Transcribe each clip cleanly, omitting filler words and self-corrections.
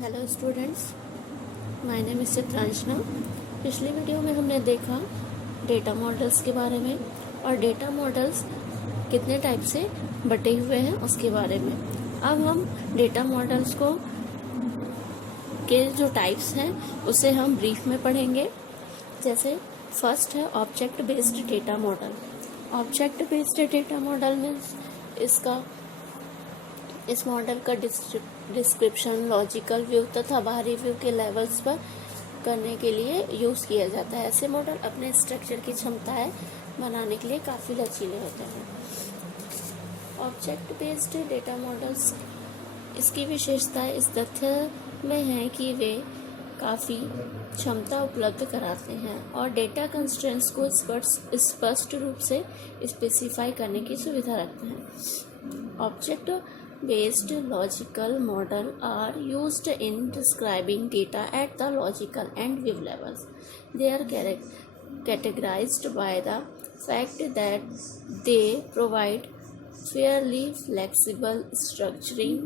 Hello students, my name is Chitranshana. पिछली वीडियो में हमने देखा डेटा मॉडल्स के बारे में और डेटा मॉडल्स कितने टाइप से बटे हुए हैं उसके बारे में। अब हम डेटा मॉडल्स को के जो टाइप्स हैं उसे हम ब्रीफ में पढ़ेंगे। जैसे फर्स्ट है object based data model. Object based data model में इस मॉडल का डिस्क्रिप्शन लॉजिकल व्यू तथा बाहरी व्यू के लेवल्स पर करने के लिए यूज़ किया जाता है। ऐसे मॉडल अपने स्ट्रक्चर की क्षमताएं बनाने के लिए काफ़ी लचीले होते हैं। ऑब्जेक्ट बेस्ड डेटा मॉडल्स, इसकी विशेषताएं इस तथ्य में है कि वे काफ़ी क्षमता उपलब्ध कराते हैं और डेटा कंस्ट्रेंट्स को स्पष्ट रूप से स्पेसिफाई करने की सुविधा रखते हैं। Object based logical model are used in describing data at the logical and view levels. They are categorized by the fact that they provide fairly flexible structuring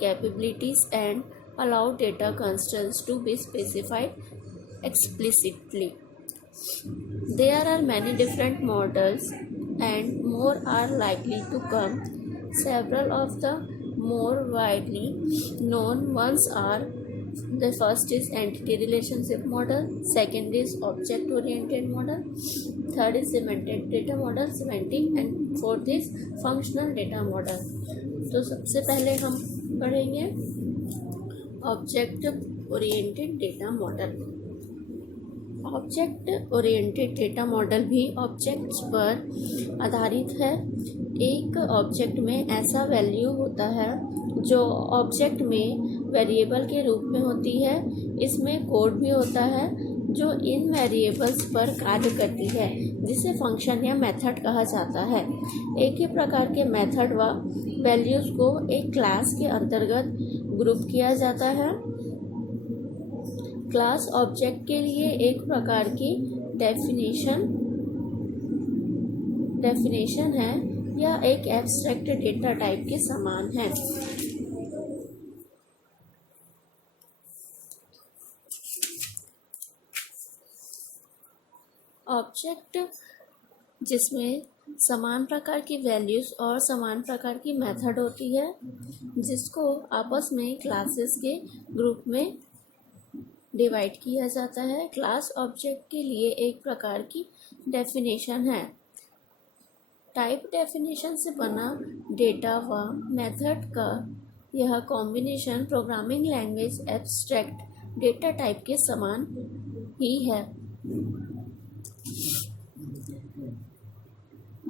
capabilities and allow data constants to be specified explicitly. There are many different models and more are likely to come. Several of the more widely known ones are: the first is entity relationship model, second is object oriented model, third is semantic data model, semantic, and fourth is functional data model. तो सबसे पहले हम पढ़ेंगे object oriented data model. Object oriented data model भी objects पर आधारित है। एक ऑब्जेक्ट में ऐसा वैल्यू होता है जो ऑब्जेक्ट में वेरिएबल के रूप में होती है। इसमें कोड भी होता है जो इन वेरिएबल्स पर कार्य करती है, जिसे फंक्शन या मेथड कहा जाता है। एक ही प्रकार के मेथड व वैल्यूज़ को एक क्लास के अंतर्गत ग्रुप किया जाता है। क्लास ऑब्जेक्ट के लिए एक प्रकार की डेफिनेशन है या एक एब्स्ट्रैक्ट डेटा टाइप के समान है। ऑब्जेक्ट जिसमें समान प्रकार की वैल्यूज और समान प्रकार की मेथड होती है, जिसको आपस में क्लासेस के ग्रुप में डिवाइड किया जाता है। क्लास ऑब्जेक्ट के लिए एक प्रकार की डेफिनेशन है। टाइप डेफिनेशन से बना डेटा व मेथड का यह combination programming language abstract data type के समान ही है।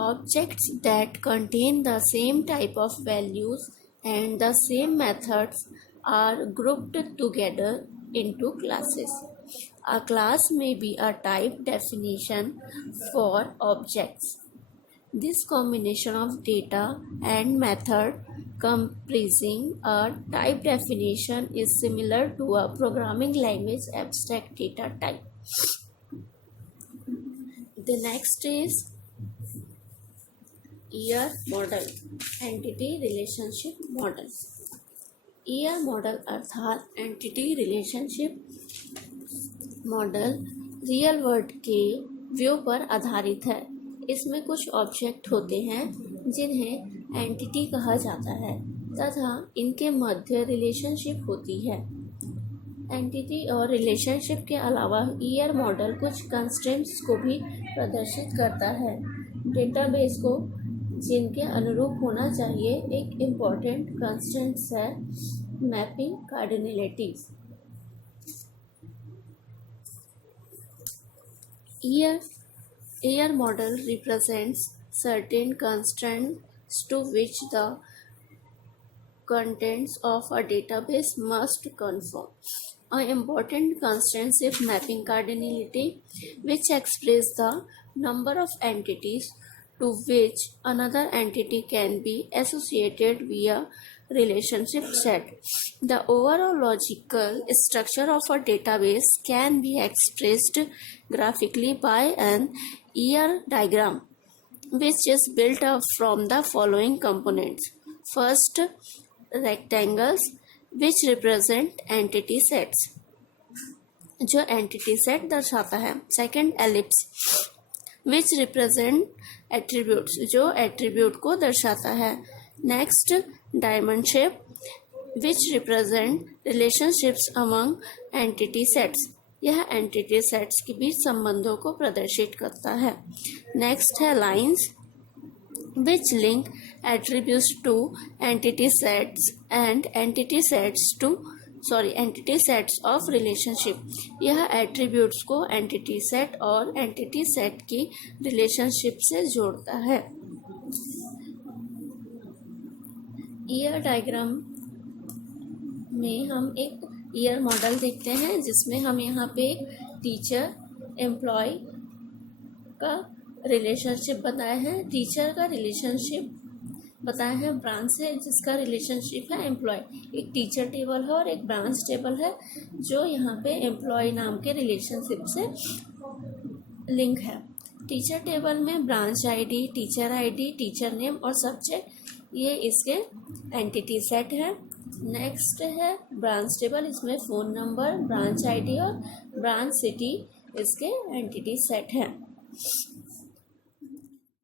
Objects that contain the same type of values and the same methods are grouped together into classes. A class may be a type definition for objects. This combination of data and method comprising a type definition is similar to a programming language abstract data type. The next is ER model, entity relationship model. ER model अर्थात entity relationship model real world के view पर आधारित है। इसमें कुछ object होते हैं जिन्हें एंटिटी कहा जाता है तथा इनके मध्य रिलेशनशिप होती है। एंटिटी और रिलेशनशिप के अलावा ER मॉडल कुछ कंस्ट्रेंट्स को भी प्रदर्शित करता है। डेटाबेस को जिनके अनुरूप होना चाहिए। एक इम्पॉर्टेंट कंस्ट्रेंट्स है mapping कार्डिनलिटीज। ER model represents certain constraints to which the contents of a database must conform. An important constraint is mapping cardinality, which expresses the number of entities to which another entity can be associated via relationship set. The overall logical structure of a database can be expressed graphically by an ER diagram, which is built up from the following components. First, rectangles which represent entity sets, जो entity set दर्शाता है। Second, ellipse, which represent attributes, जो attribute को दर्शाता है। Next, diamond shape, which represent relationships among entity sets, यह entity sets के बीच संबंधों को प्रदर्शित करता है। नेक्स्ट है lines, which link attributes to entity sets and entity sets of relationship, यह एट्रीब्यूट्स को एंटिटी सेट और एंटिटी सेट की रिलेशनशिप से जोड़ता है। ईयर डायग्राम में हम एक ईयर मॉडल देखते हैं, जिसमें हम यहाँ पे टीचर एम्प्लॉय का रिलेशनशिप बताया है, टीचर का रिलेशनशिप बताया है ब्रांच से, जिसका रिलेशनशिप है एम्प्लॉय। एक टीचर टेबल है और एक ब्रांच टेबल है, जो यहाँ पे एम्प्लॉय नाम के रिलेशनशिप से लिंक है। टीचर टेबल में ब्रांच आईडी, टीचर नेम और सब्जेक्ट, ये इसके एंटिटी सेट है। नेक्स्ट है ब्रांच टेबल, इसमें फ़ोन नंबर, ब्रांच आईडी और ब्रांच सिटी इसके एंटिटी सेट हैं।